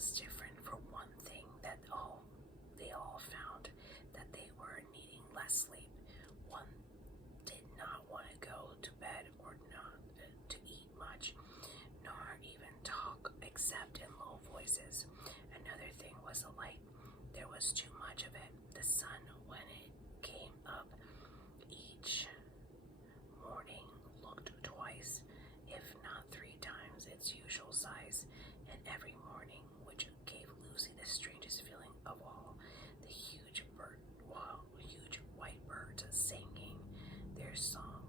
was different. For one thing, they all found that they were needing less sleep. One did not want to go to bed or not to eat much, nor even talk except in low voices. Another thing was the light. There was too much of it. The sun, when it came up each morning, looked twice, if not 3 times its usual size, and every morning, which gave Lucy the strangest feeling of all, the huge white birds singing their song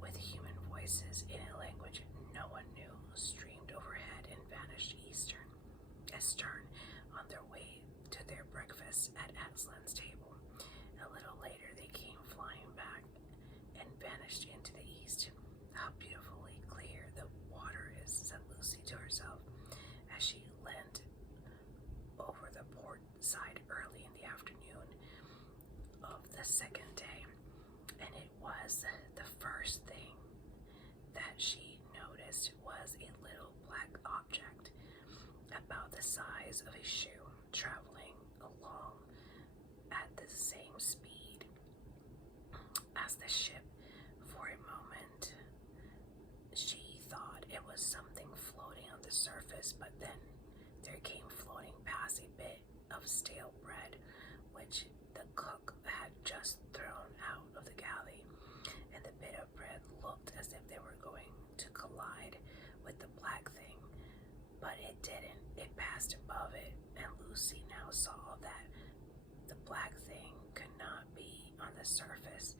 with human voices in a language no one knew, streamed overhead and vanished astern on their way to their breakfast at Aslan's table. A little later they came flying back and vanished into the east. How beautifully clear the water is, said Lucy to herself as she leaned over the port side early in the afternoon of the second day. And it was the first thing that she noticed was a little black object about the size of a shoe traveling along at the same speed as the ship. For a moment she thought it was something floating on the surface, but then there came floating past a bit of stale bread which the cook had just thrown out of the galley, and the bit of bread looked as if they were going to collide with the black thing, but it didn't. It passed above it, and Lucy now saw that the black thing could not be on the surface.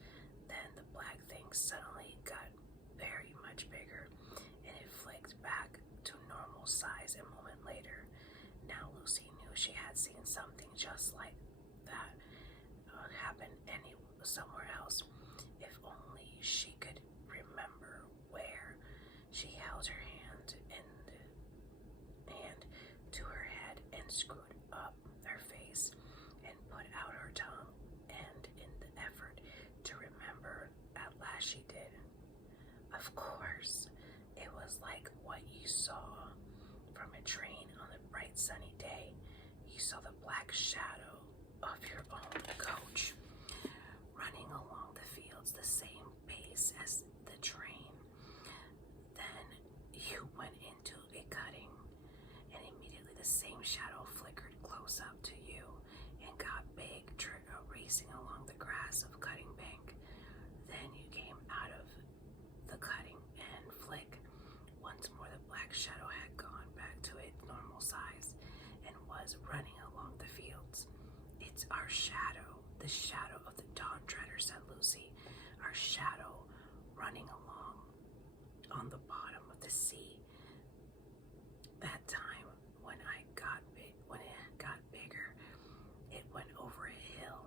Then the black thing suddenly got very much bigger, and it flicked back to normal size a moment later. Now Lucy knew she had seen something just like that happen somewhere else. If only she could remember where. She held her hand to her head and screwed up her face and put out her tongue, and in the effort to remember, at last she did. Of course, it was like what you saw from a train on a bright sunny day. You saw the black shadow of your own coach running along the fields the same pace as the train. Then you went into a cutting, and immediately the same shadow flickered close up to you and got big, racing along the grass of cutting bank. Then you came out of the cutting, and flick, once more the black shadow had gone back to its normal size and was running along the fields. It's our shadow, the shadow of the dawn treader, said Lucy. Our shadow running along on the bottom of the sea. That time when it got bigger, it went over a hill.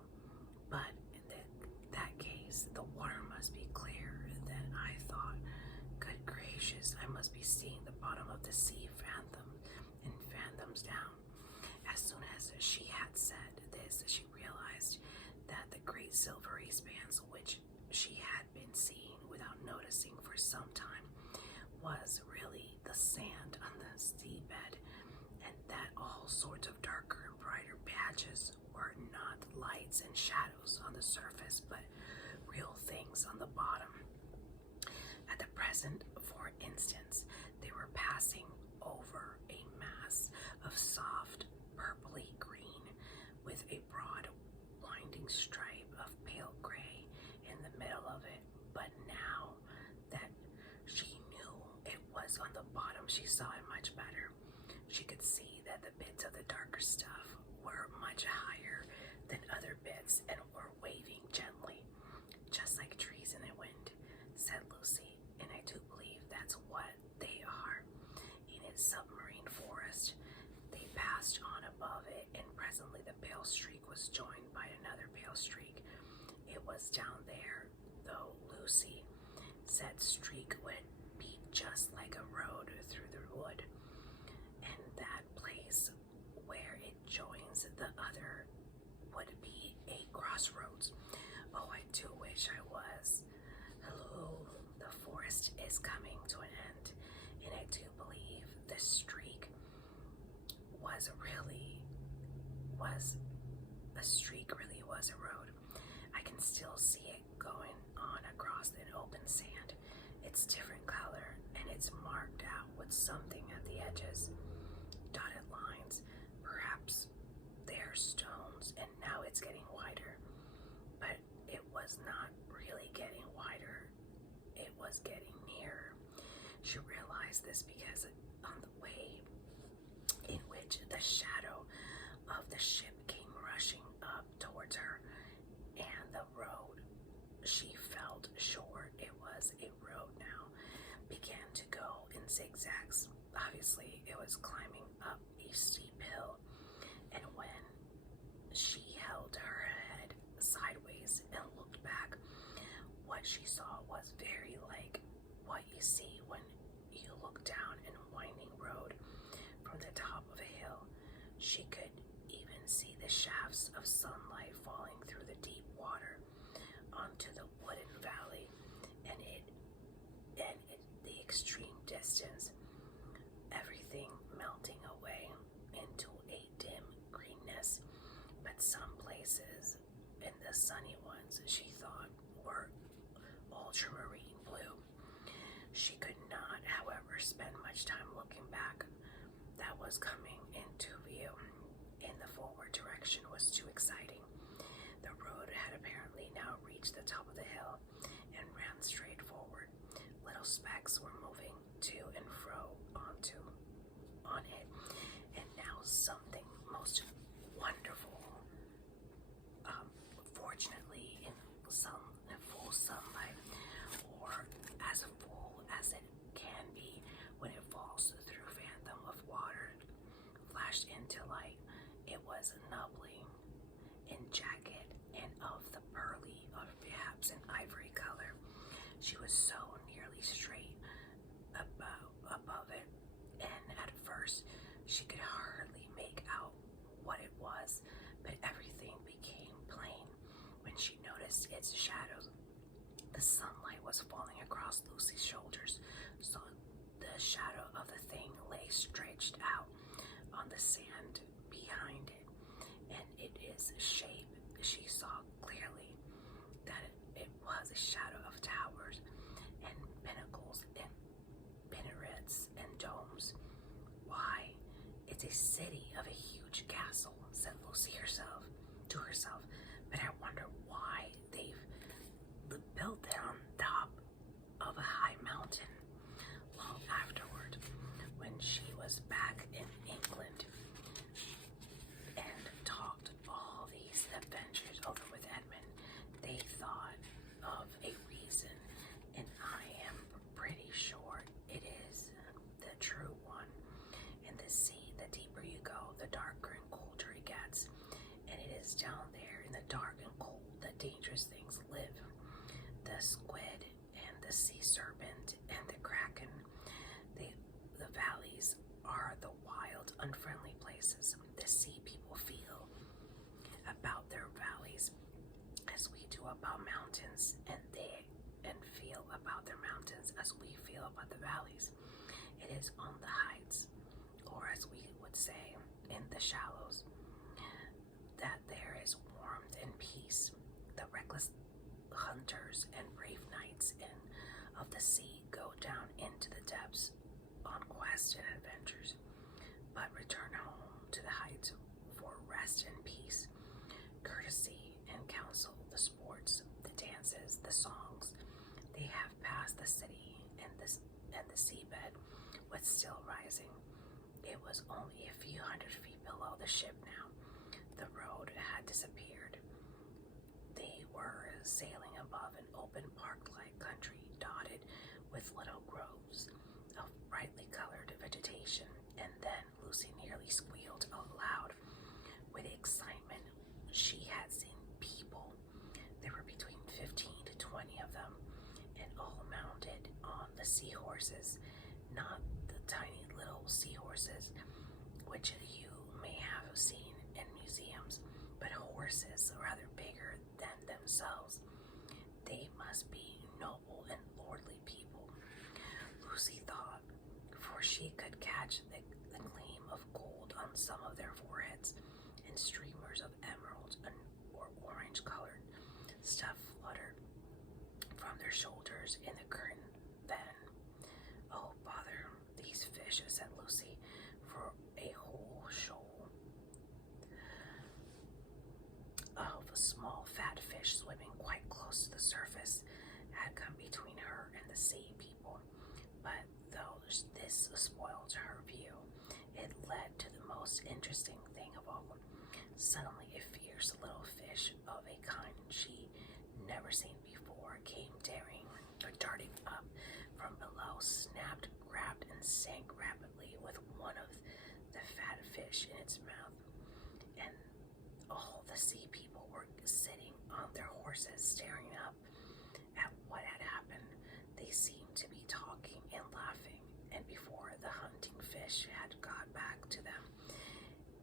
But in that case, the water must be clear. Then I thought, good gracious, I must be seeing the bottom of the sea fathoms down. As soon as she had said this, she realized that the great silvery expanse which she had been seeing without noticing for some time was really the sand on the seabed, and that all sorts of darker and brighter patches were not lights and shadows on the surface, but real things on the bottom. At the present, for instance, they were passing over a mass of soft purpley green with a broad winding stripe of pale gray in the middle of it. But now that she knew it was on the bottom, she saw it much better. She could see that the bits of the darker stuff were much higher than other bits and were waving gently, just like trees in the wind, said Lucy, and I do believe that's what they are. In its submarine forest, they passed on above it, and presently the pale streak was joined by another pale streak. It was down there, though Lucy said streak would be just like a road through the wood, and that place where it joins the other would be a crossroads. Oh, I do wish I was. Hello, the forest is coming to an end, and I do believe the streak was was a streak, really was a road. I can still see it going on across the open sand. It's different color and it's marked out with something at the edges. Dotted lines, perhaps they're stones, and now it's getting wider. But it was not really getting wider, it was getting nearer. She realized this because on the way in which the shadow of the ship came rushing up towards her, and the road, she felt sure it was a road now, began to go in zigzags. Obviously, it was climbing up a steep hill, and when she held her head sideways and looked back, what she saw was very like what you see when you look down a winding road from the top of a hill. She could even see the shafts of sunlight falling through the deep water onto the wooden valley, and the extreme distance, everything melting away into a dim greenness. But some places, in the sunny ones, she thought were ultramarine blue. She could not, however, spend much time looking back. That was coming into view in the forward direction was too exciting. The road had apparently now reached the top of the hill and ran straight forward. Little specks were moving to and fro on it, and now something most wonderful, fortunately in full sunlight, or as full as it can be when it falls through phantom of water, flashed into light. It was nubbly in jacket and of the pearly, or perhaps an ivory color. She was so nearly straight above it, and at first she could hardly make out what it was, but everything became plain when she noticed its shadows. The sunlight was falling across Lucy's shoulders, so the shadow of the thing lay stretched out on the sand behind it, and its shape she saw clearly that it was a shadow of towers and pinnacles and minarets and domes. Why, it's a city of a huge castle, said Lucy to herself, but I wonder why they've built it on top of a high mountain. Long afterward, when she was back in England and talked all these adventures over with Edmund, they thought of a reason, and I am pretty sure it is the true one. In the sea, the deeper you go, the darker and colder it gets, and it is down there in the dark and cold that dangerous things live. The squid and the sea serpent and the kraken. The valleys are the wild, unfriendly places. The sea people feel about their valleys as we do about mountains, and feel about their mountains as we feel about the valleys. It is on the heights, or as we would say, in the shallows, that there is warmth and peace. The reckless hunters and brave knights of the sea go down into the depths on quests and adventures, but return home to the heights for rest and peace, courtesy and counsel, the sports, the dances, the songs. They have passed the city and the seabed was still rising. It was only a few hundred feet below the ship now. The road had disappeared. They were sailing above an open park-like country dotted with little groves of brightly colored vegetation, and then Lucy nearly squealed aloud with excitement. She had seen people. There were between 15 to 20 of them, and all mounted on the seahorses, not the tiny little seahorses which you may have seen in museums, but horses rather bigger than themselves. They must be noble and lordly people, Lucy thought, for she could catch the gleam of gold on some of their foreheads, and streamers of emerald or orange-colored stuff fluttered from their shoulders in the curtain. Then, "Oh, bother these fish," said Lucy, for a whole shoal of small fat fish swimming quite close to the surface had come between her and the sea people. But though this spoiled her view, it led to the most interesting thing of all. Suddenly a fierce little fish of a kind she never seen before came darting up from below, snapped, grabbed, and sank rapidly with one of the fat fish in its mouth. And all the sea people were sitting on their horses, staring up at what had happened. They seemed to be talking and laughing, and before the hunting fish had got back to them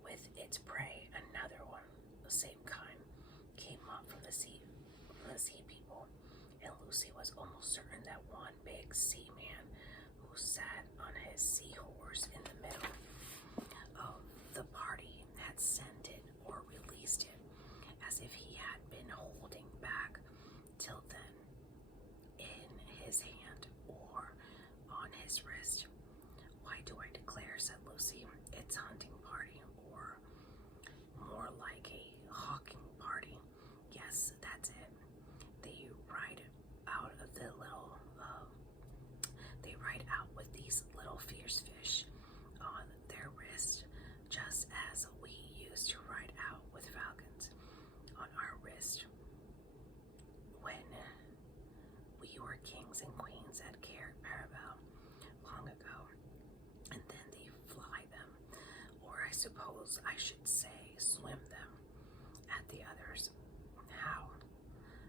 with its prey, another one, the same kind, came up from the sea people, and Lucy was almost certain that one big seaman who sat on his seahorse in the middle of the party had sent it or released it, as if he had been holding back till then in his hand or on his wrist. "Why do I declare," said Lucy, "it's hunting party, or more like a hawking party. Yes, that's it. They ride out of the little, they ride out with these little fierce fish on their wrist, just as we used to ride out with falcons on our wrist when we were kings and queens at Paravel long ago. And then they fly them, or I suppose I should say swim them, at the others. How?"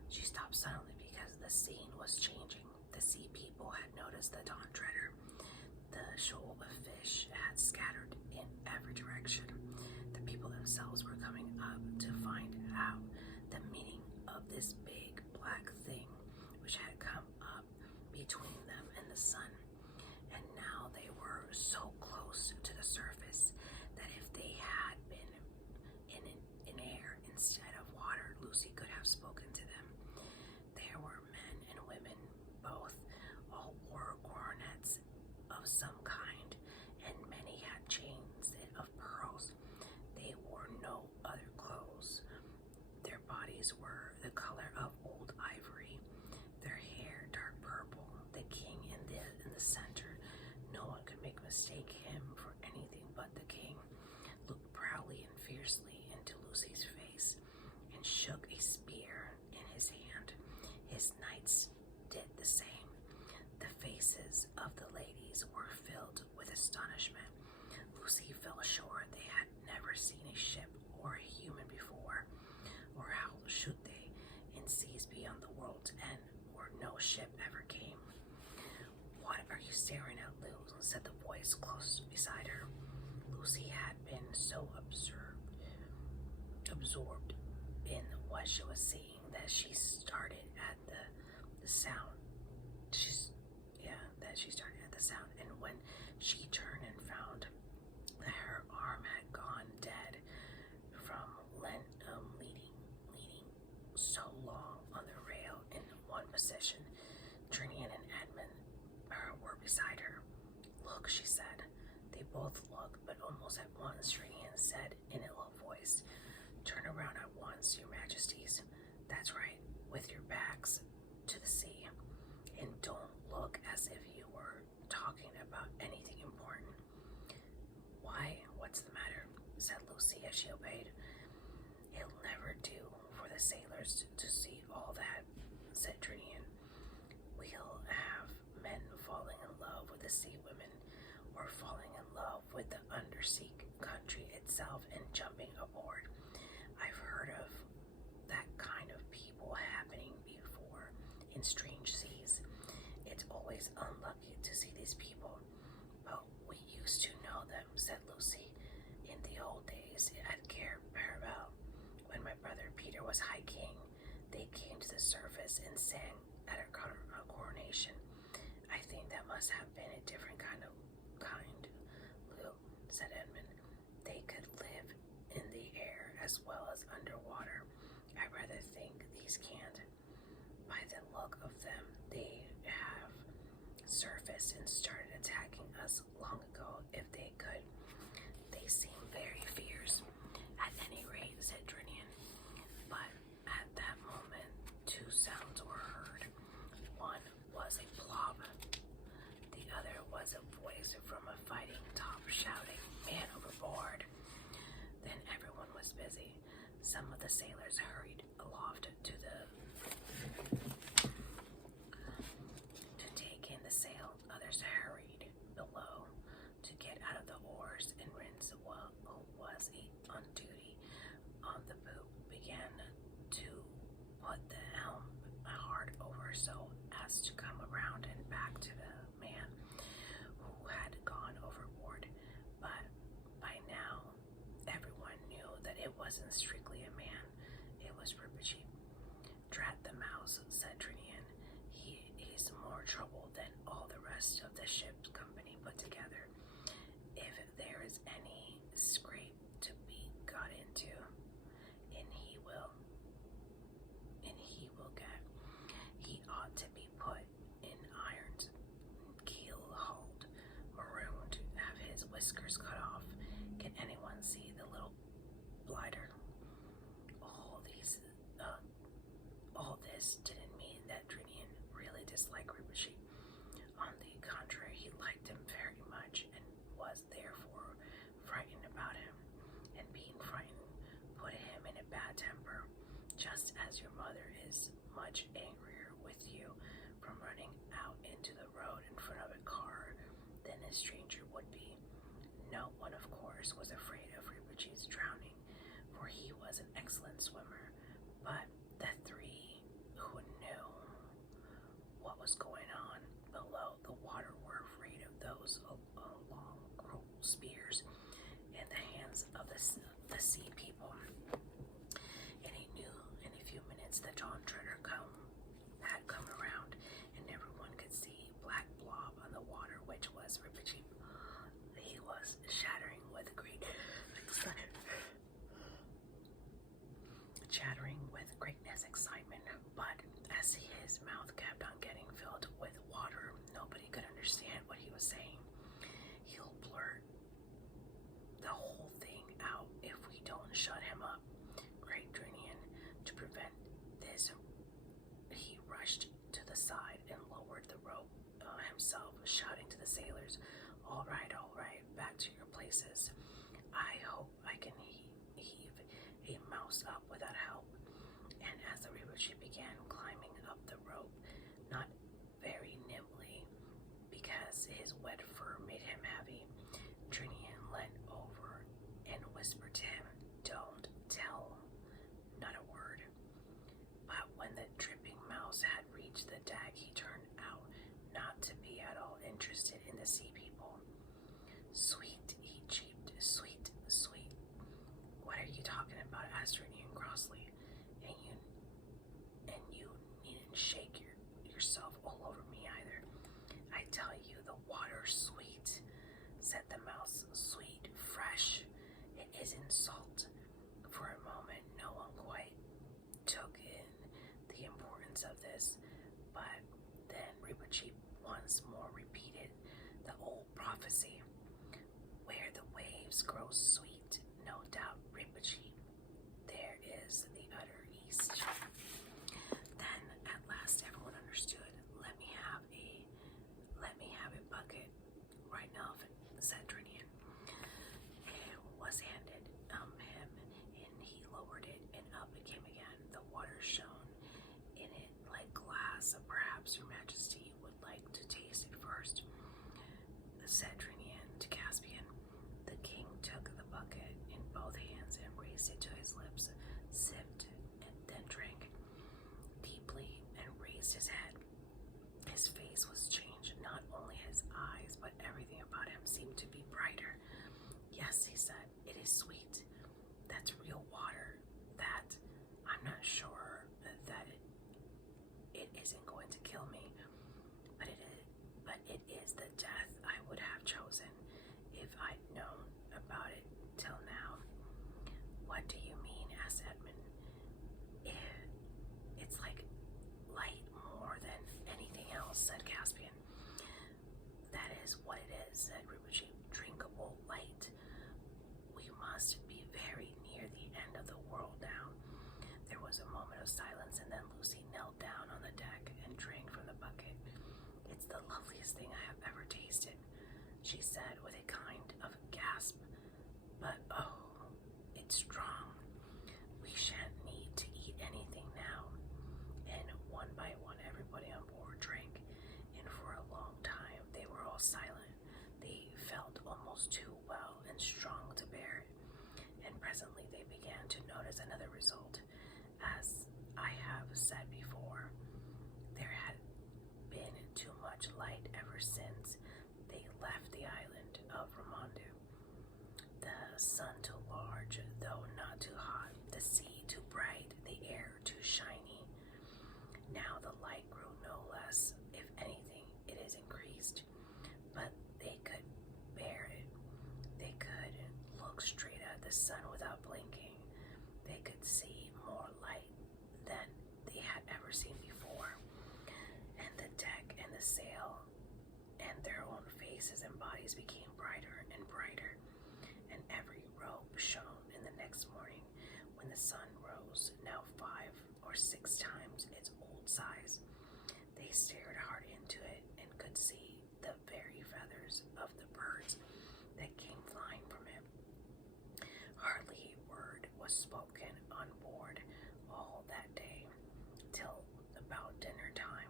She stopped suddenly because the scene was changing. The sea people had noticed the dawn treader. The shoal of fish had scattered in every direction. The people themselves were coming up to find out the meaning of this big black thing which had come up between them and the sun. And now they were so close to the surface that if they had been in air instead of water, Lucy could have spoken to them. There were men and women both. All wore coronets of some kind, and many had chains of pearls. They wore no other clothes. Their bodies were the color of old ivory, their hair dark purple. The king in the center, no one could mistake him for anything but the king, looked proudly and fiercely into Lucy's face and shook a spear in his hand. His knights did the same. The faces of the ladies were filled with astonishment. Lucy felt sure they had never seen a ship or a human before, or how should they, in seas beyond the world's end, where no ship ever came. "What are you staring at, Lou?" said the voice close beside her. Lucy had been so absorbed in what she was seeing that she started at the sound. She started at the sound, and when she turned and found that her arm had gone dead from leaning so long on the rail in one position, Trinian and Edmund were beside her. "Look," she said. They both looked, but almost at once Trinian said in a low voice, "Turn around at once, your majesties. That's right, with your backs to the sea, and don't look as if you were talking about anything important." "Why, what's the matter?" said Lucy as she obeyed. "It'll never do for the sailors to see all that," said Trinian. "We'll have men falling in love with the sea women, or falling in love with the undersea country itself and jumping aboard. I've heard of that kind of people happening before in strange seas. It's always unlucky to see these people, but we used to know them," said Lucy, "in the old days at Paravel, when my brother Peter was High King. They came to the surface and sang at our coronation. I think that must have been a different kind, Lou," said Edmund. "They could or so as to come around and back to the man who had gone overboard. But by now, everyone knew that it wasn't strictly a man, it was Rinpoche. Drat the mouse, said Trinian. He's more trouble than all the rest of the ship's company put together. If there is any scrape to be got into, and he will get, he ought to be put in irons, keel-hauled, marooned, have his whiskers cut off. Can anyone see the little blighter? All this didn't mean that Trinian really disliked Rinpoche. On the contrary, he liked him very much and was therefore frightened about him. And being frightened put him in a bad temper, just as your mother is much angrier with you from running out into the road in front of a car than a stranger would be. No one, of course, was afraid of Rinpoche's drowning, for he was an excellent swimmer, but the three who knew what was going on below the water were afraid of those long, cruel spears in the hands of the sea people. And he knew in a few minutes that John Treader had come around, and everyone could see a black blob on the water, which was Rinpoche. He was chattering with greatness excitement, but as his mouth kept on getting filled with water, nobody could understand what he was saying. He'll blurt the whole thing out if we don't shut him up, cried Drinian. To prevent this, he rushed to the side and lowered the rope himself, shouting to the sailors, all right, back to your places. I hope I can heave a mouse up without help. And as the Rinpoche began climbing up the rope, not very nimbly, because his wet fur made him heavy, Trinian leant over and whispered to him, don't tell, not a word. But when the dripping mouse had reached the deck, he turned out not to be at all interested in the sea people. Sweet, he cheeped, sweet. What are you talking about? Asked Trinian crossly. And you needn't shake yourself all over me either. I tell you, the water's sweet, said the mouse. Sweet, fresh. It isn't salt. For a moment, no one quite took in the importance of this, but then Rinpoche once more repeated the old prophecy. Where the waves grow sweet, no doubt, Rinpoche, there is the utter east. Then at last everyone understood. Let me have a bucket right now, said Trinian. It was handed him, and he lowered it, and up it came again. The water shone in it like glass. Perhaps your majesty would like to taste it first, said Trinian to Caspian. The king took the bucket in both hands and raised it to his lips, sipped, and then drank deeply and raised his head. His face was changed, not only his eyes, but everything about him seemed to be brighter. Yes, he said, it is sweet. That's real water. That, I'm not sure that it isn't going to kill me, but it is the death I would have chosen if I'd known about it till now. What do you mean? Asked Edmund. It's like light more than anything else, said Caspian. That is what it is, said Rinpoche. Drinkable light. We must be very near the end of the world now. There was a moment of silence, and then Lucy knelt down on the deck and drank from the bucket. It's the loveliest thing I have ever tasted, she said with a kind of gasp. But oh, it's strong. We shan't need to eat anything now. And one by one, everybody on board drank, and for a long time they were all silent. They felt almost too well and strong to bear it. And presently they began to notice another result. As I have said before, there had sun too large, though not too hot, the sea too bright, the air too shiny. Now the light grew no less, if anything, it is increased, but they could bear it. They could look straight at the sun without blinking. They could see more light than they had ever seen before, and the deck and the sail and their own faces and bodies became brighter and brighter, and every robe shone in the next morning when the sun rose, now 5 or 6 times its old size. They stared hard into it and could see the very feathers of the birds that came flying from it. Hardly a word was spoken on board all that day, till about dinner time.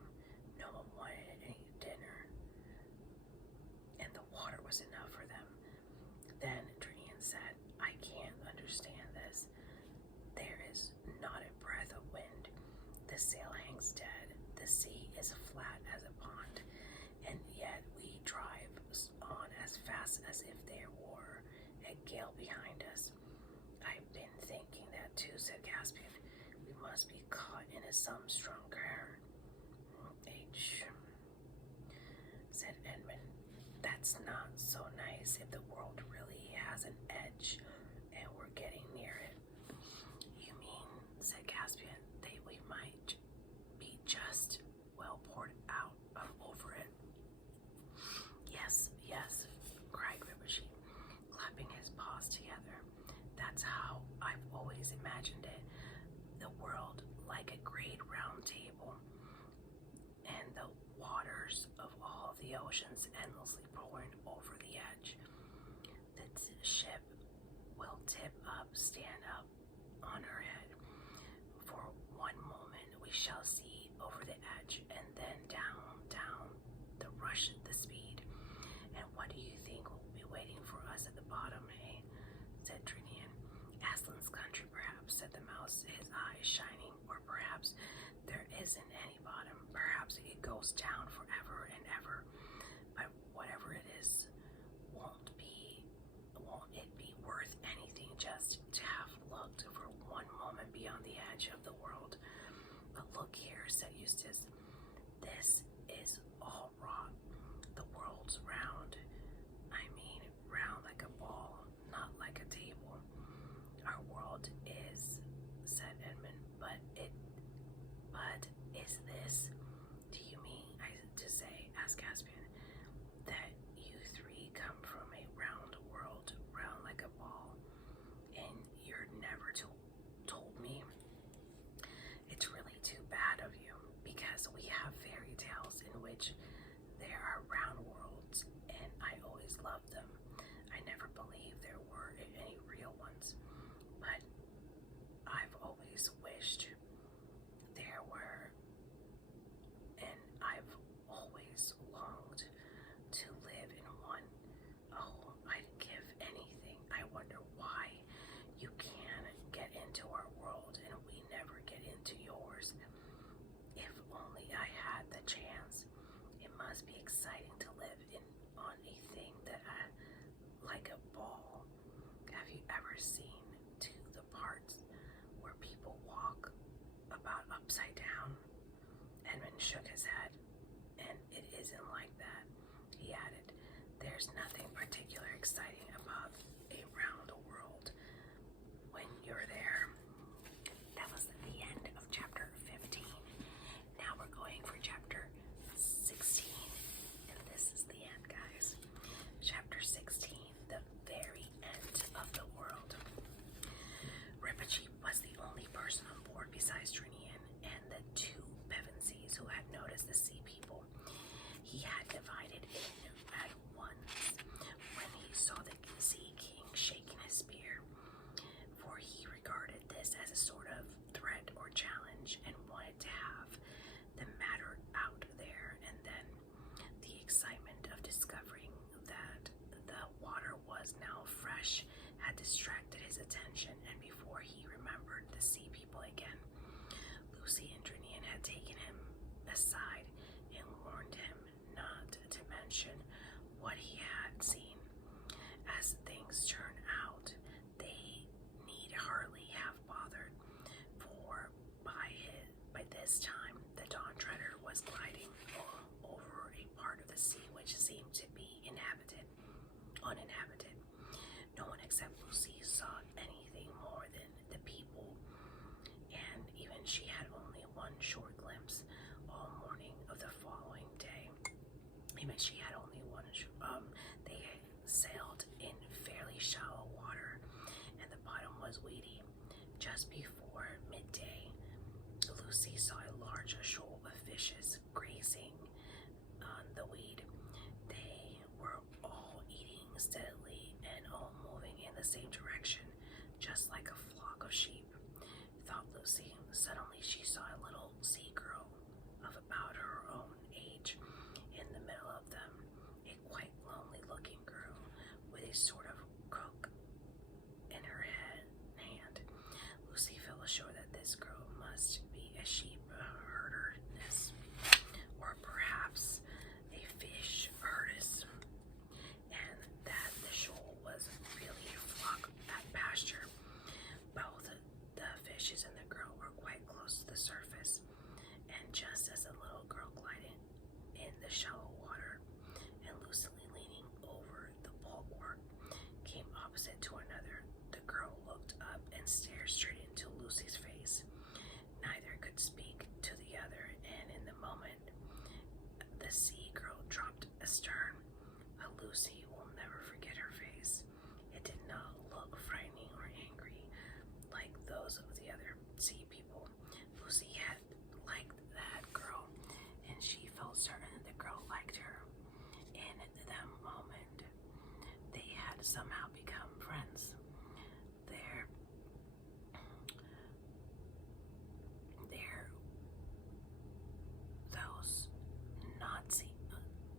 No one wanted any dinner, and the water was enough for them. Then Trinian said, I can't understand this. There is not a breath of wind. The sail hangs dead. The sea is flat as a pond, and yet we drive on as fast as if there were a gale behind us. I've been thinking that too, said Caspian. We must be caught in some strong current. H, said Edmund. That's not so nice if the world really has an edge and we're getting near it. You mean, said Caspian, that we might be just well poured out over it? Yes, yes, cried Ribbershee, clapping his paws together. That's how I've always imagined it. The world like a great round table, and the waters of all the oceans endlessly pouring over the edge. The ship will tip up, stand up on her head. For one moment we shall see over the edge, and then down, down, the rush, the speed. And what do you think will be waiting for us at the bottom, eh? Said Trinian. Aslan's country, perhaps, said the mouse, his eyes shining. Or perhaps there isn't any bottom. Perhaps it goes down forever and ever. But whatever it is, won't it be worth anything just to have looked for one moment beyond the edge of the world? But look here, said Eustace. This is all rot. The world's round. I mean, round like a ball, not like a table. Our world is, said Edmund, but is this? Do you mean to say, asked Caspian, that you three come from a round world, round like a ball, and you're never told me? It's really too bad of you, because we have fairy tales in which there are round worlds, and I always loved them. I never believed there were any real ones, but I've always wished there were, and I've always longed to live in one. Oh, I'd give anything. I wonder why you can get into our world and we never get into yours. If only I had the chance. It must be exciting to live on a thing that like a ball. Have you ever seen the parts where people walk about upside down? Edmund shook his head. And it isn't like that, he added. There's nothing particular exciting about a round world when you're there. That was the end of chapter 15. Now we're going for chapter 16. And this is the end, guys. Chapter 16, the very end of the world. Ribbershee was the only person on board besides Trinian and the 2 Pevensies who had noticed the sea people. He had divided in at once when he saw the Sea King shaking his spear, for he regarded this as a sort of threat or challenge and wanted to have the matter out there and then. The excitement of discovering that the water was now fresh had distracted his attention, and before he remembered the sea people again, Lucy and Trinian had taken him aside and warned him not to mention what he had seen. As things turned out, She had only one. They sailed in fairly shallow water, and the bottom was weedy. Just before midday, Lucy saw a large shoal of fishes grazing on the weed. They were all eating steadily and all moving in the same direction, just like a flock of sheep, thought Lucy. Suddenly she saw a little sea girl of about her own age in the middle of them, a quite lonely looking girl with a sort of crook in her hand. Lucy felt assured that this girl must be a sheep herderess, or perhaps a fish herdess, and that the shoal was really a flock at pasture. Both the fishes and the girl were quite close to the surface, and just as the little girl glided in the shallow water and lucidly leaning over the bulwark came opposite to another, the girl looked up and stared straight into Lucy's face. Neither could speak to the other, and in the moment the sea girl dropped astern. But Lucy will never forget her face. It did not look frightening or angry like those of the other sea people. Lucy had liked that girl, and she felt certain that the girl liked her. In that moment, they had somehow become friends.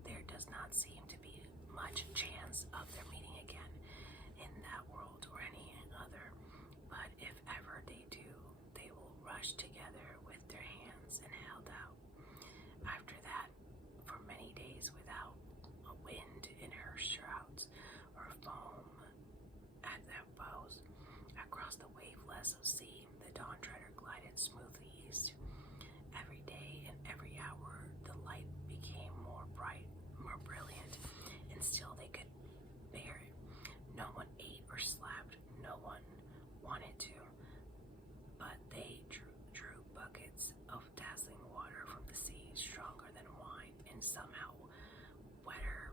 There does not seem to be much chance of their meeting again in that world or any other, but if ever they do, they will rush together with their hands and held out. After that, for many days without a wind in her shrouds or foam at their bows, across the waveless of sea, the Dawn Treader glided smoothly east. Every day and every hour, the light became more bright, more brilliant, and still they could bear it. No one ate or slept, no one wanted to, but they drew buckets of dazzling water from the sea, stronger than wine, and somehow wetter,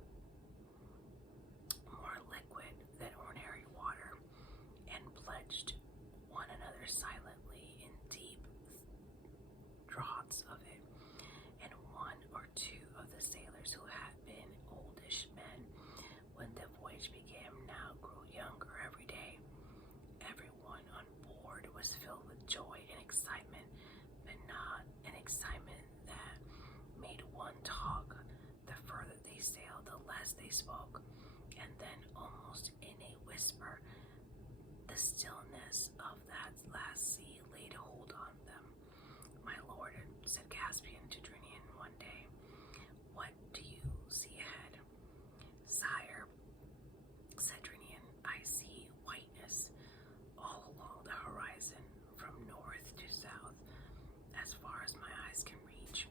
more liquid than ordinary water, and pledged one another silently in deep draughts of it. And one or two of the sailors who had been oldish men when the voyage began now grew younger every day. Everyone on board was filled with joy and excitement, but not an excitement that made one talk. The further they sailed, the less they spoke, and then almost in a whisper, the stillness of that last sea laid hold on them. "My lord," said Caspian to Drinian one day, "what do you see ahead?" "Sire," said Drinian, "I see whiteness all along the horizon, from north to south, as far as my eyes can reach."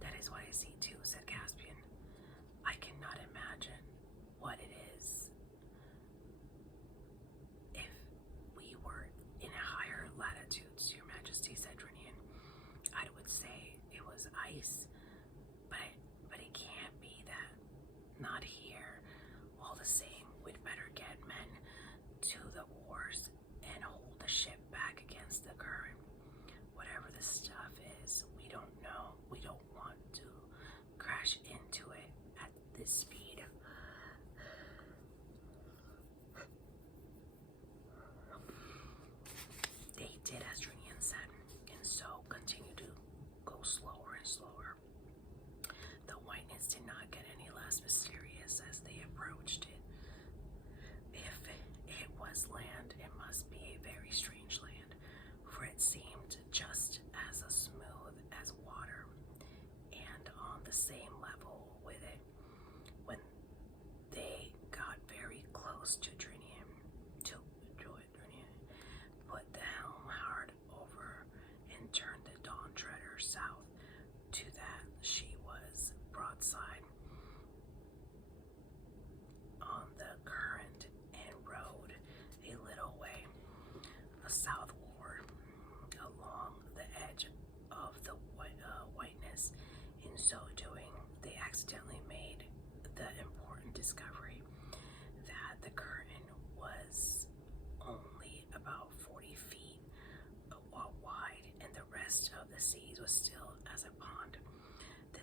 "That is what I see too," said Caspian. "I cannot imagine what it is. If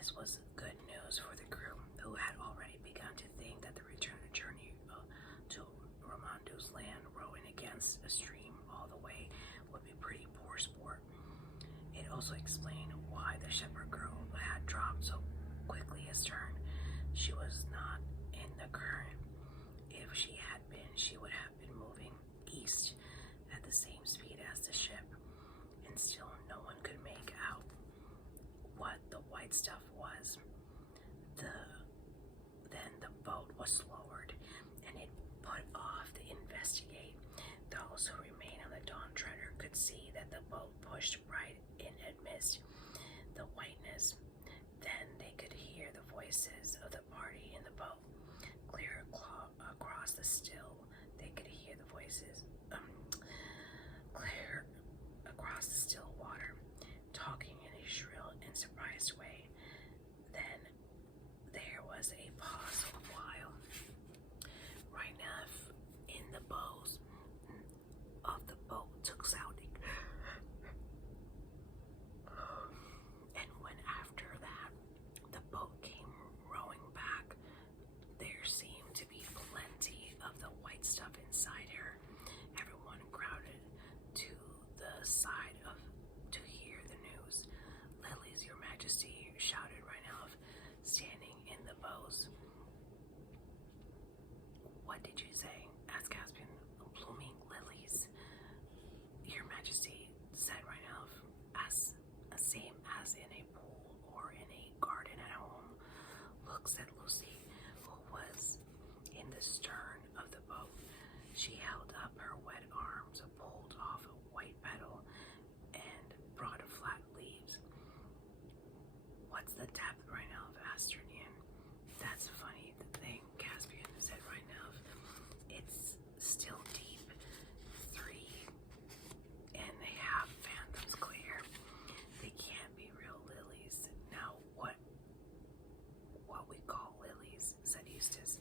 This was good news for the crew, who had already begun to think that the return journey to Ramondu's land, rowing against a stream all the way, would be pretty poor sport. It also explained why the shepherd girl had dropped so quickly astern. She was not in the current. If she had been, she would have been moving east at the same speed as the ship, and still no one could make out what the white stuff was. Then the boat was lowered, and it put off to investigate. Those who remained on the Dawn Treader could see that the boat pushed right in amidst the whiteness. Then they could hear the voices of the party in the boat. Clear across the still, they could hear the voices, clear across the still water, talking in a shrill and surprised way. Then there was a pause a while. Right enough, in the bows of the boat took sounding. And when after that the boat came rowing back, there seemed to be plenty of the white stuff inside her. Everyone crowded to the side to hear the news. "Lilies, Your Majesty," shouted Rhinoff, standing in the bows. "What did you say?" asked Caspian. "Blooming lilies, Your Majesty," said Rhinoff, as same as in a pool or in a garden at home. "Look," said Lucy, who was in the stern of the boat. She held up her wet arms, pulled off a white petal, and brought flat leaves. "What's the depth?" Rhinoff asked Ternian. "That's a funny thing, Caspian," said Rhinoff. "It's still deep, 3.5 fathoms clear. They can't be real lilies." "Now what we call lilies," said Eustace.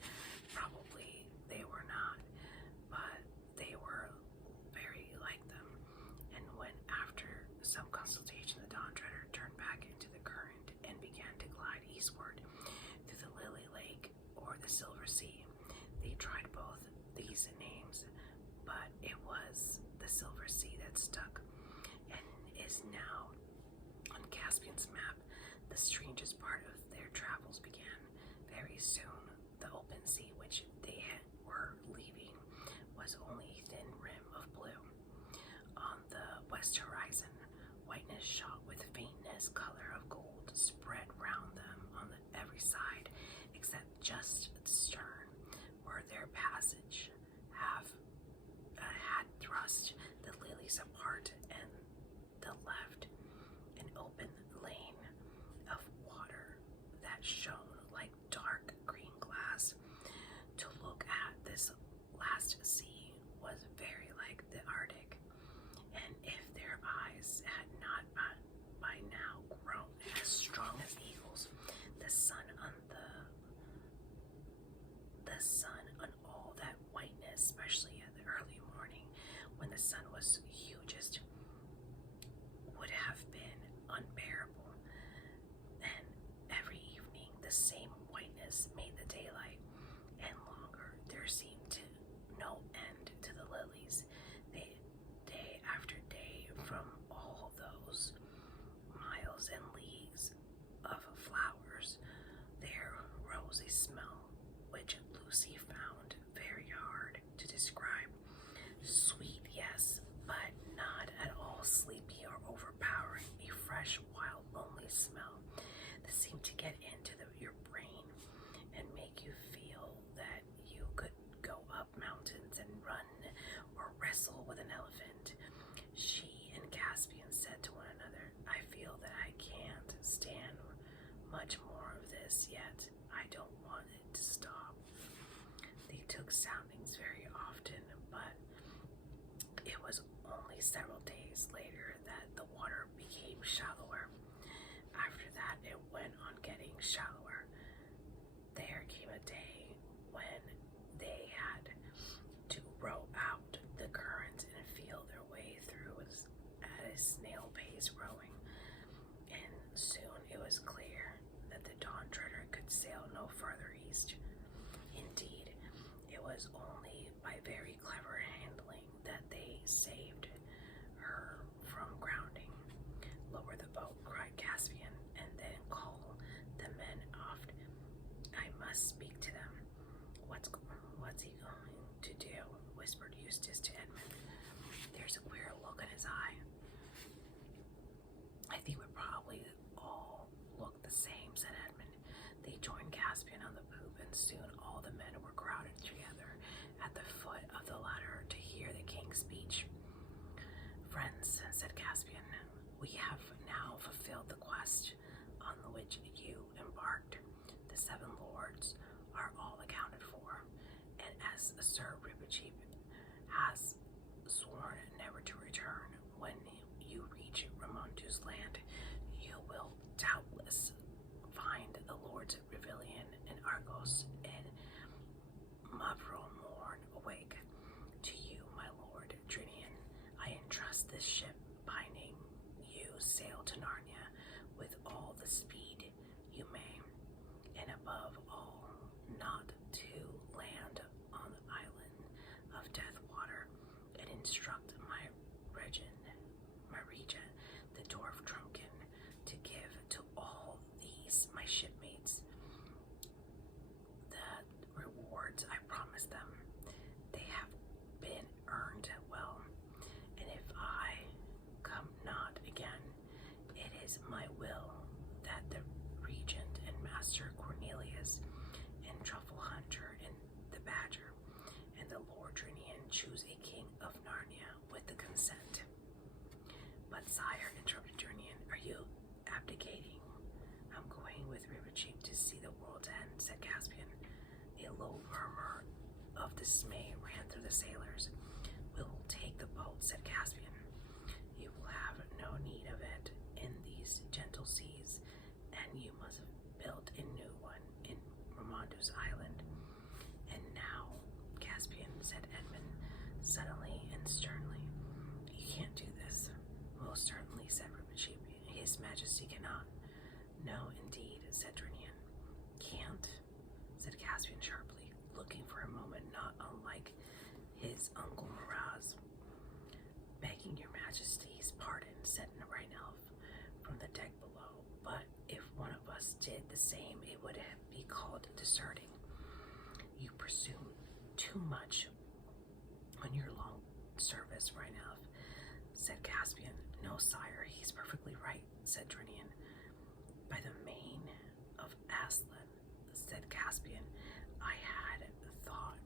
"Probably they were not, but they were very like them." And when, after some consultation, the Dawn Treader turned back into the current and began to glide eastward through the Lily Lake or the Silver Sea. They tried both these names, but it was the Silver Sea that stuck, and is now on Caspian's map. The strangest part of their travels began. Very soon, the open sea which they were leaving was only a thin rim of blue. On the west horizon, whiteness shot with faintness color of gold spread round them on every side, except just astern, where their passage had thrust the lilies apart, and the left an open lane of water that shone like dark green glass. To look at this last sea was very like the Arctic, and if their eyes had not by now grown as strong as eagles, the sun on all that whiteness, especially in the early morning when the sun was hugest, would have been unbearable. And every evening the same whiteness made the daylight, and longer. There seemed no end to the lilies. Day after day, from all those miles and leagues of flowers, there rose a smell which Lucy found very hard to describe. Sweet, yes, but not at all sleepy or overpowering. A fresh, wild, lonely smell that seemed to get into your brain and make you feel that you could go up mountains and run or wrestle with an elephant. She and Caspian said to one another, "I feel that I can't stand much more of this yet. I don't want it to stop." They took soundings very often, but it was only several days later that the water became shallower. After that, it went on getting shallower. There came a day when they had to row out the current and feel their way through at a snail pace rowing, and soon it was clear that Yes, Sir Ribachib has sworn never to return. When you reach Ramondu's land, you will doubtless find the Lords Revilian and Argos and Mavromorn awake. To you, my lord Drinian, I entrust this ship, binding you sail to Narnia with all the speed you may, and above all, not to land on the island of Deathwater, and instruct my regent, the dwarf Trunken, to give to all these my shipmates the rewards I promised them. They have been earned well, and if I come not again, it is my will that the regent and master Cornelius and Truffle Hunter and the Badger and the Lord Drinian choose a king of Narnia with the consent. But sire, interrupted Drinian, are you abdicating? I'm going with Ribachib to see the world's end, said Caspian. A low murmur of dismay ran through the sailors. We will take the boat, said Caspian. You will have no need of it in these gentle seas, and you must build a new one in Ramondu's island. And now, Caspian, said Edmund, suddenly and sternly, you can't do this. Most certainly, said Ribachib. His Majesty cannot. No, indeed, said Drinian. Can't, said Caspian sharply, looking for a moment not unlike his uncle Miraz. Begging your Majesty's pardon, said Right Elf from the deck below, but if one of us did the same, it would be called deserting. You presume too much on your long service, Right Elf, said Caspian. No, sire, he's perfectly right, said Drinian. By the mane of Aslan, said Caspian, I had thought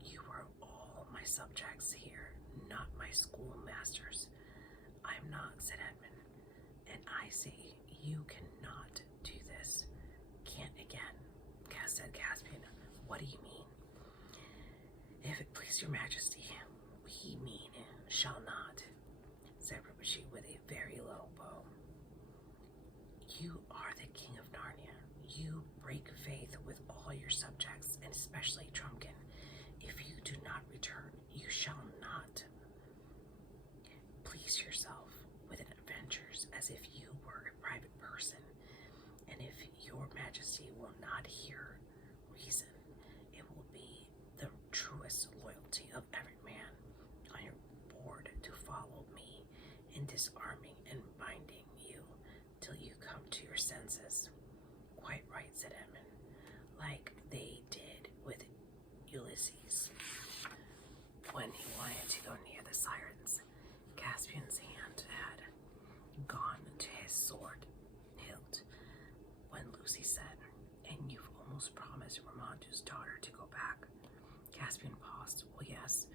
you were all my subjects here, not my schoolmasters. I'm not, said Edmund, and I say you cannot do this. Can't again, said Caspian. What do you mean? If it please your Majesty, we mean shall not, said Ribachib with a very low bow. You are the king of Narnia. You break faith with all your subjects, and especially Trunken. If you do not return, you shall not please yourself with adventures as if you were a private person. And if your Majesty will not hear reason, it will be the truest loyalty of every man on your board to follow me in disarming and binding you till you come to your senses. Quite right, said Edmund, like they did with Ulysses when he wanted to go near the sirens. Caspian's hand had gone to his sword hilt when Lucy said, and you've almost promised Ramondu's daughter to go back. Caspian paused. Well, yes,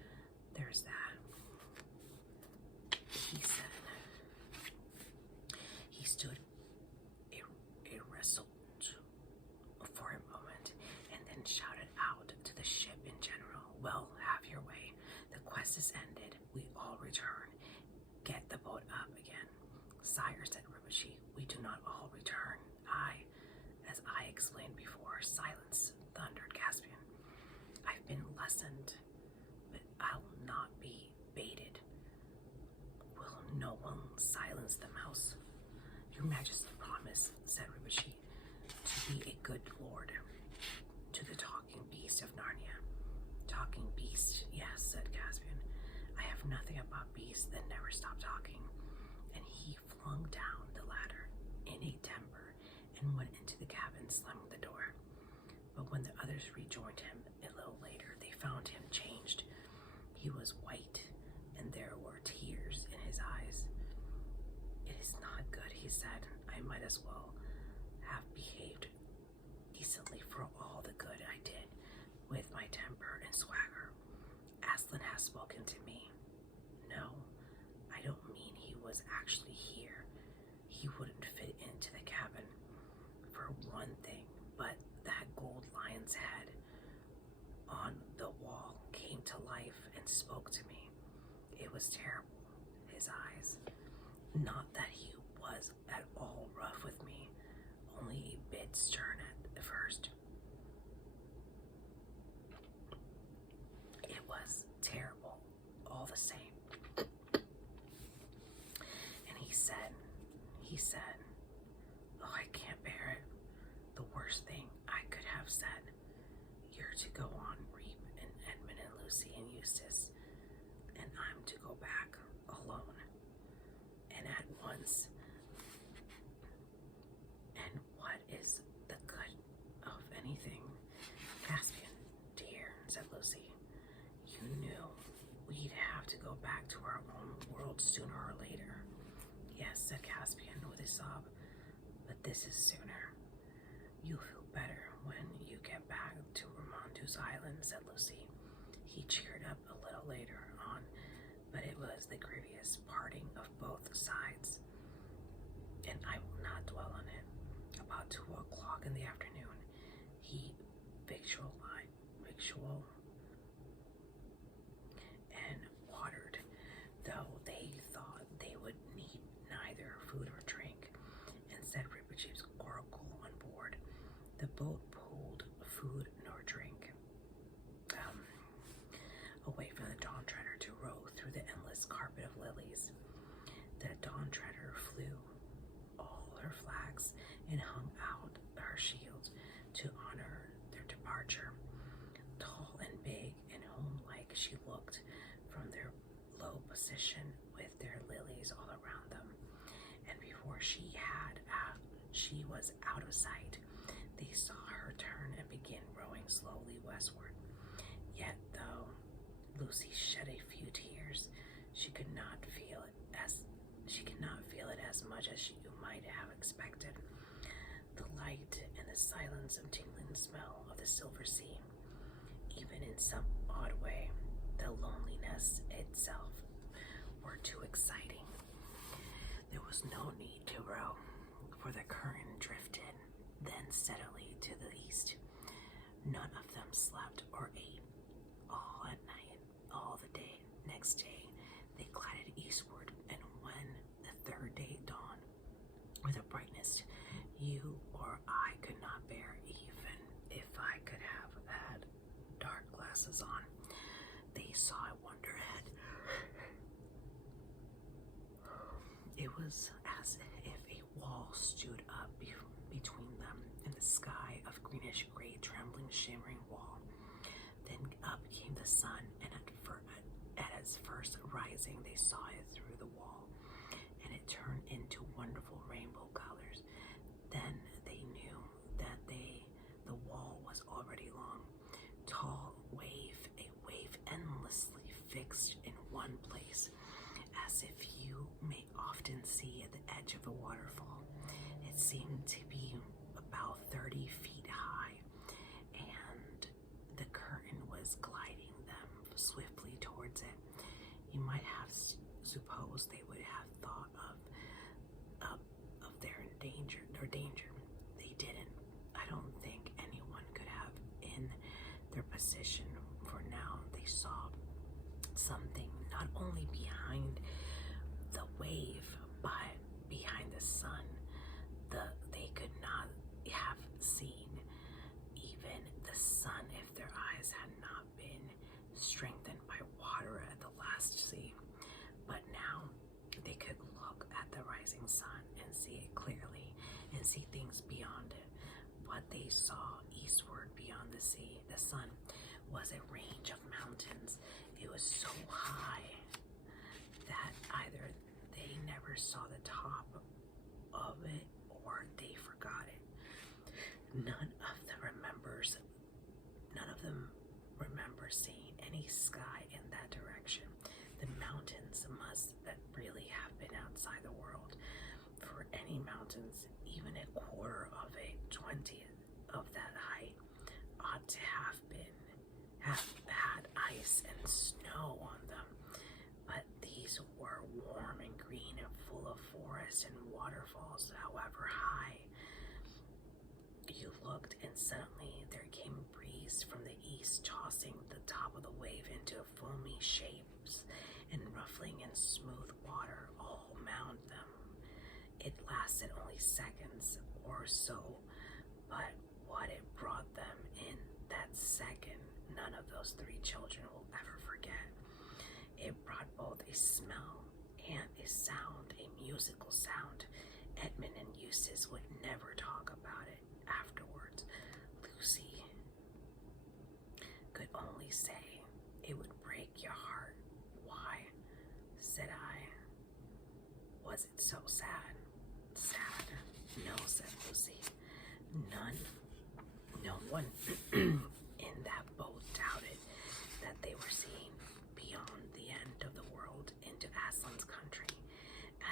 there's that, he said. He stood irresolute for a moment and then shouted out to the ship in general, well, have your way. The quest is ended. We all return. Get the boat up again. Sire, said Ribachib, we do not all return. As I explained before, silence, thundered Caspian. I've been lessoned, but I'll not be baited. Will no one silence the mouse? Your Majesty promised, said Ribachib, to be a good lord to the talking beast of Narnia. Talking beast, yes, said Caspian. I have nothing about beasts that never stop talking. And he flung down the ladder in a temper and went into the cabin, slamming the door. But when the others rejoined him a little later, they found him changed. He was white, and there were tears in his eyes. It is not good, he said. I might as well have behaved decently for all the good I did with my temper and swagger. Aslan has spoken to me. No, I don't mean he was actually here. He wouldn't fit into the cabin for one thing, but that gold lion's head on the wall was terrible. His eyes. Not that he was at all rough with me, only a bit stern at first. It was terrible, all the same. And he said, oh, I can't bear it. The worst thing I could have said. You're to go on Reap and Edmund and Lucy and Eustace, and I'm to go back alone. And at once. And what is the good of anything? Caspian, dear, said Lucy. You knew we'd have to go back to our own world sooner or later. Yes, said Caspian with a sob, but this is sooner. You'll feel better when you get back to Ramondu's island, said Lucy. He cheered up a little later on, but it was the grievous parting of both sides, and I will not dwell on it. About 2 o'clock in the afternoon, he victual and watered, though they thought they would need neither food or drink, and set Rippercheap's coracle on board. The boat pulled food nor drink away from the Dawn Treader to row through the endless carpet of lilies. The Dawn Treader flew all her flags and hung out her shields to honor their departure. Tall and big and home-like she looked from their low position with their lilies all around them. And before she was out of sight, they saw her turn and begin rowing slowly westward. Yet, though Lucy shed a few tears, she could not feel it as much as you might have expected. The light and the silence and tingling smell of the silver sea, even in some odd way, the loneliness itself, were too exciting. There was no need to row, for the current drifted then steadily to the east. None of them slept or ate. All at night, all the day, next day, they glided eastward, and when the third day dawned with a brightness you or I could not bear, even if I could have had dark glasses on, they saw a wonder ahead. It was as if a wall stood up between them and the sky of greenish gray, trembling, shimmering wall. Then up came the sun, and at its first rising they saw it through the wall, and it turned into wonderful rainbow colors. Then they knew that the wall was already long, tall, a wave endlessly fixed in one place, as if you may often see at the edge of a waterfall. It seemed to be about 30 feet high, and the curtain was gliding them swiftly towards it. You might have supposed they would have thought of their danger. They didn't. I don't think anyone could have in their position, for now they saw something not only behind the wave, but behind the sun. They could not have seen even the sun if their eyes had not been strengthened by water at the last sea. But now they could look at the rising sun and see it clearly and see things beyond it. What they saw eastward beyond the sea, the sun, was a range of mountains. It was so high that either they never saw the top of it or they forgot it. None of them remember seeing any sky in that direction. The mountains must really have been outside the world, for any mountains, even a quarter of a 20th of that height, ought to have had ice and snow on them. But these were warm and green and full of forests and waterfalls, however high. You looked, and suddenly there came a breeze from the east, tossing the top of the wave into foamy shapes and ruffling and smooth water all around them. It lasted only seconds or so, but what it brought them in that second, none of those three children will ever forget. It brought both a smell and a sound, a musical sound. Edmund and Eustace would never talk about it afterwards. Lucy could only say, "It would break your heart." "Why?" said I. "Was it so sad?" "Sad? No," said Lucy. No one in that boat doubted that they were seeing beyond the end of the world into Aslan's country.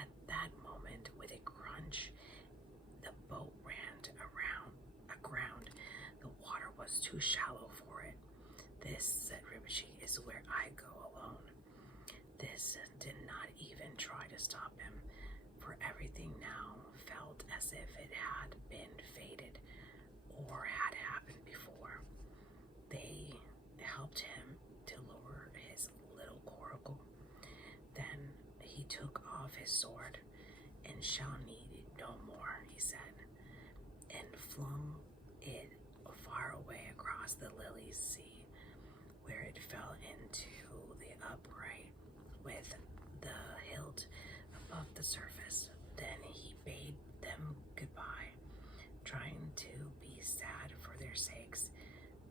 At that moment, with a crunch, the boat ran aground. The water was too shallow for it. "This," said Rinpoche, "is where I go alone." This did not even try to stop him, for everything now felt as if it had been fated or had happened before. They helped him to lower his little coracle. Then he took off his sword. "And shall need it no more," he said, and flung it far away across the lily sea, where it fell into the upright with the hilt above the surface. Then he bade them goodbye, trying to be sad for their sakes,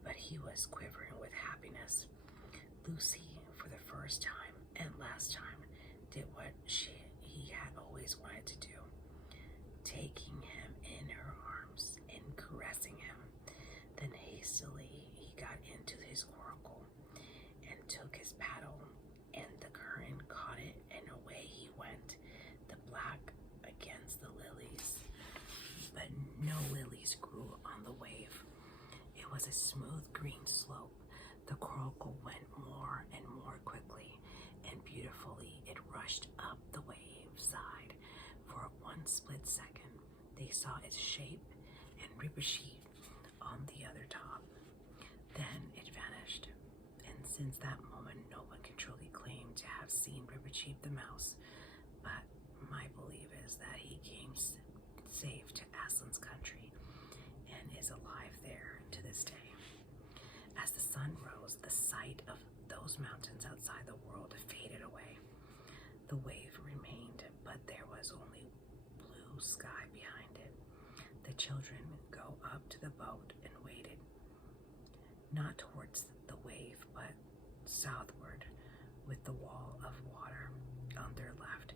but he was quivering with happiness. Lucy, for the first time and last time, did what he had always wanted to do, taking him in her arms and caressing him. Then hastily he got into his coracle and took his paddle, and the current caught it, and away he went, the black against the lilies. But no lilies grew on the wave. It was a smooth green slope. The coracle went more and more quickly, and beautifully it rushed up the wave side. For one split second, they saw its shape and Rinpoche on the other top. Then it vanished, and since that moment, no one can truly claim to have seen Rinpoche the mouse, but my belief is that he came safe to Aslan's country and is alive there to this day. As the sun rose, the sight of those mountains outside the world faded away. The wave remained, but there was only blue sky behind it. The children go up to the boat and waited, not towards the wave, but southward, with the wall of water on their left.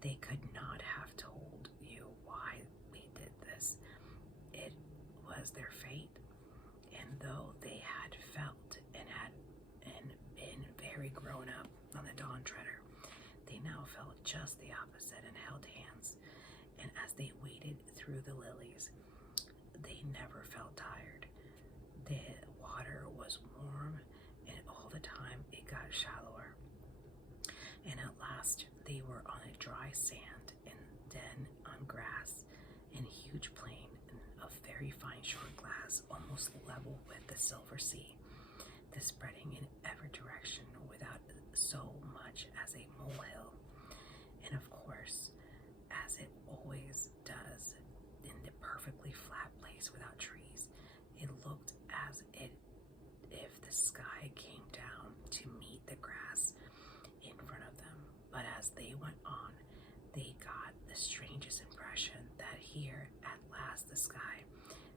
They could not have told you why we did this. It was their fate, and though they had felt and been very grown up on the Dawn Treader, they now felt just the opposite and held hands. And as they waded through the lilies, they never felt tired. The water was warm, and all the time it got shallower. And at last they were on a dry sand, and then on grass, and huge plain of very fine short glass, almost level with the silver sea, the spreading in every direction without so much as a molehill. And of course, as it always does in the perfectly flat place without trees, it looked as if the sky came down to meet the grass in front of them. But as they went on, they got the strangest impression that here at last the sky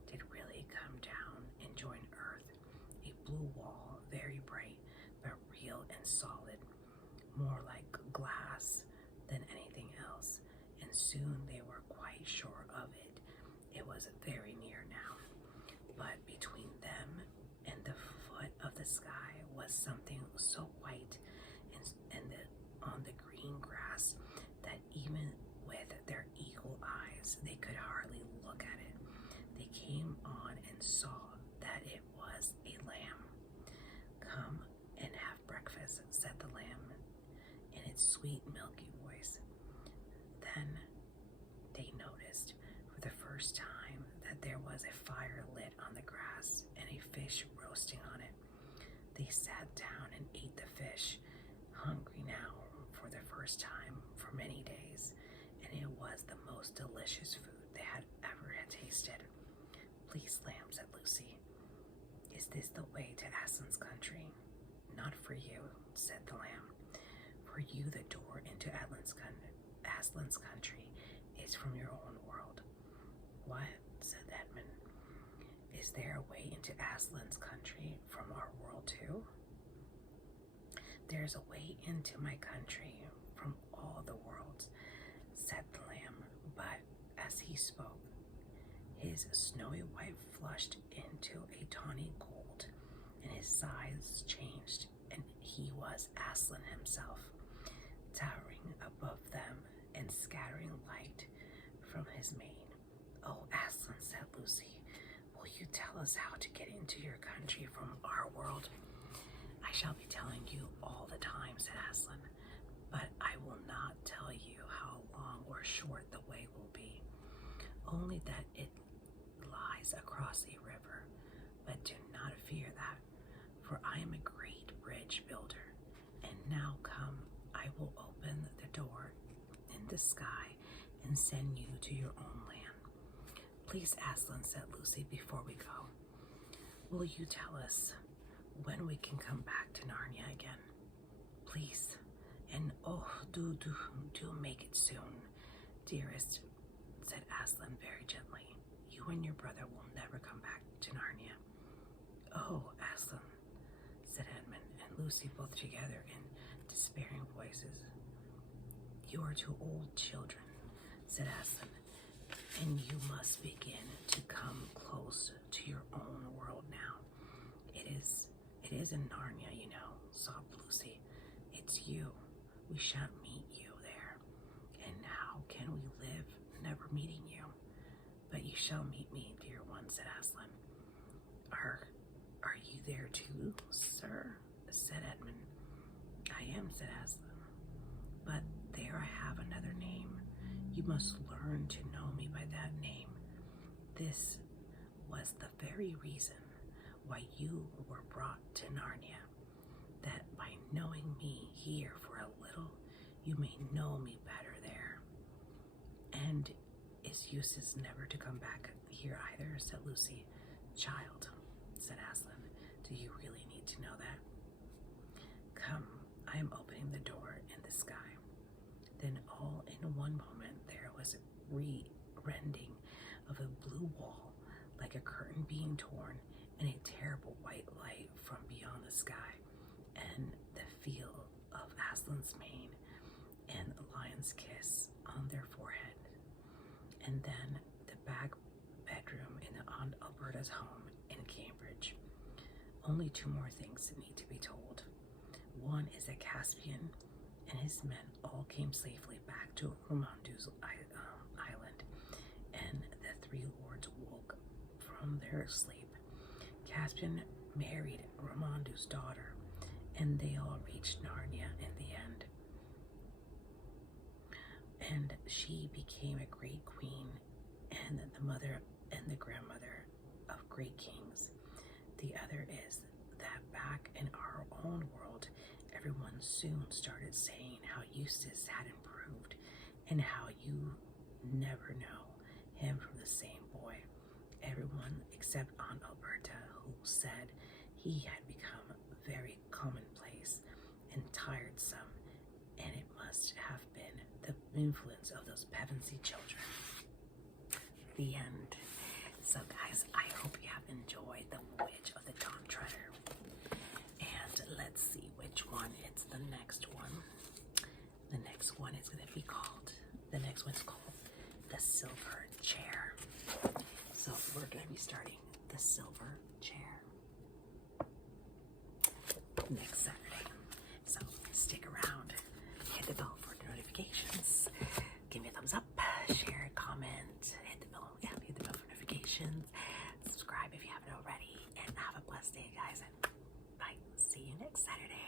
did really come down and join earth, a blue wall, very bright but real and solid, more like glass than anything else. And soon they were quite sure of it. It was very near now, but between them and the foot of the sky was something so white on the green grass that even with their eagle eyes they could hardly look at it. They came on and saw that it was a lamb. "Come and have breakfast," said the lamb in its sweet milky voice. Then they noticed for the first time that there was a fire lit on the grass and a fish roasting on it. They sat down and ate the fish, hungry now for first time for many days, and it was the most delicious food they had ever tasted. Please, lamb, said Lucy. Is this the way to Aslan's country? Not for you, said the lamb. For you, the door into Aslan's country is from your own world. What? Said Edmund. Is there a way into Aslan's country from our world too? There's a way into my country from all the worlds, said the lamb, but as he spoke, his snowy white flushed into a tawny gold, and his size changed, and he was Aslan himself, towering above them and scattering light from his mane. Oh, Aslan, said Lucy, will you tell us how to get into your country from our world? I shall be telling you all the time, said Aslan, but I will not tell you how long or short the way will be, only that it lies across a river. But do not fear that, for I am a great bridge builder. And now come, I will open the door in the sky and send you to your own land. Please, Aslan, said Lucy, before we go, will you tell us when we can come back to Narnia again? Please. And oh, do make it soon, dearest, said Aslan very gently. You and your brother will never come back to Narnia. Oh, Aslan, said Edmund and Lucy both together in despairing voices. You are two old children, said Aslan, and you must begin to come close to your own world now. It is in Narnia, you know, sobbed Lucy. It's you. We shan't meet you there. And how can we live never meeting you? But you shall meet me, dear one, said Aslan. Are you there too, sir? Said Edmund. I am, said Aslan. But there I have another name. You must learn to know me by that name. This was the very reason why you were brought to Narnia, that by knowing me here for a little, you may know me better there. And is Eustace never to come back here either, said Lucy. Child, said Aslan, do you really need to know that? Come, I am opening the door in the sky. Then all in one moment there was a rending of a blue wall, like a curtain being torn, and a terrible white light from beyond the sky, and the feel of Aslan's mane and the lion's kiss on their forehead. And then the back bedroom in Aunt Alberta's home in Cambridge. Only two more things need to be told. One is that Caspian and his men all came safely back to Ramondu's island, and the three lords woke from their sleep. Caspian married Ramondu's daughter, and they all reached Narnia in the end. And she became a great queen, and the mother and the grandmother of great kings. The other is that back in our own world, everyone soon started saying how Eustace had improved, and how you never know him from the same boy. Everyone except Aunt Alberta, who said he had become very commonplace and tiresome, and it must have been the influence of those Pevensey children. The end. So guys, I hope you have enjoyed the Voyage of the Dawn Treader. And let's see which one it's the next one. The next one is going to be called, the next one's called The Silver Chair. So we're going to be starting The Silver Chair next Saturday. So stick around, hit the bell for notifications, give me a thumbs up, share, comment, hit the bell for notifications, subscribe if you haven't already, and have a blessed day, guys. And bye. See you next Saturday.